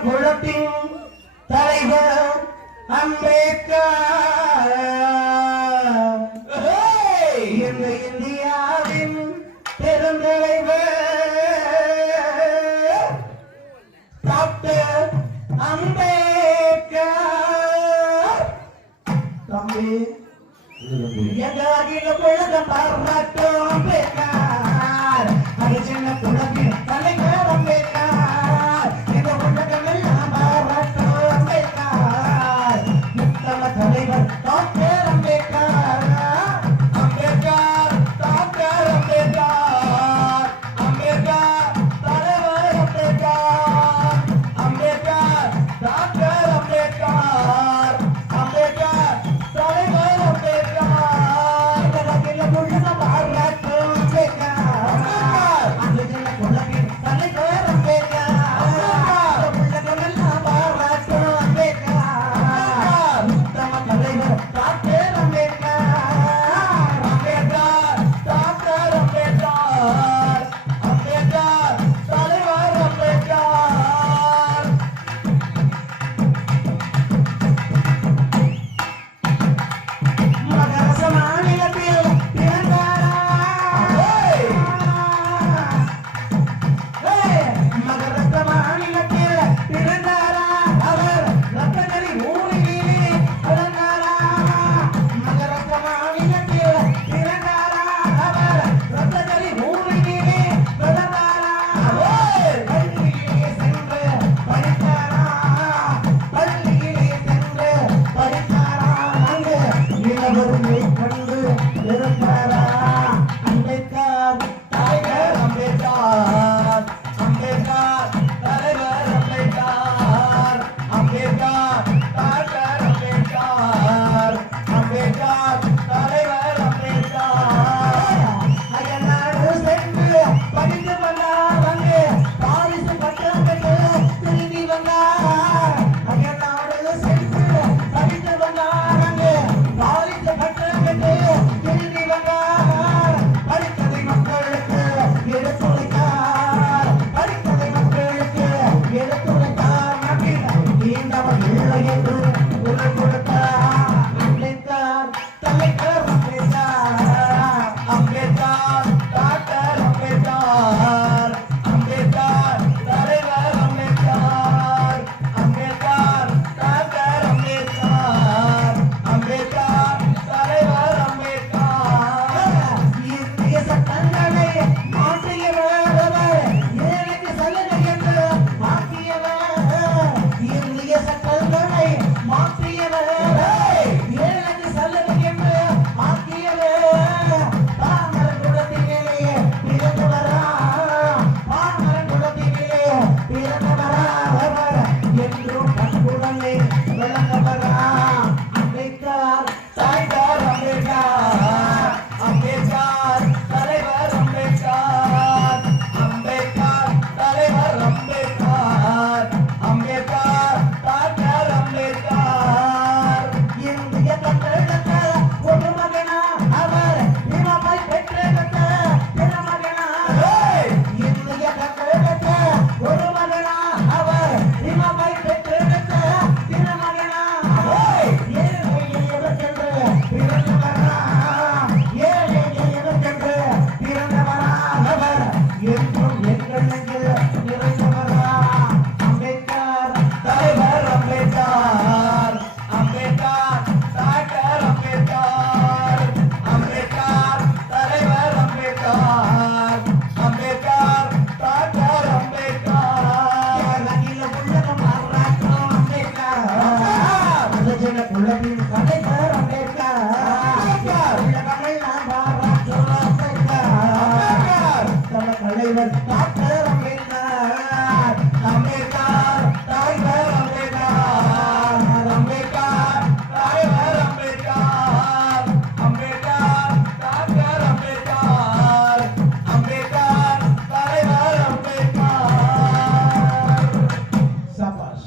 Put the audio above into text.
புலத்தின் தலைவர் அம்பேத்கர். இந்த இந்தியாவின் பெருந்தலைவர் டாக்டர் அம்பேத்கர். தம்பி எங்க அகில உலகம் பாராட்டும் அம்பேத்கர். அர்ஜுன் தாத்தா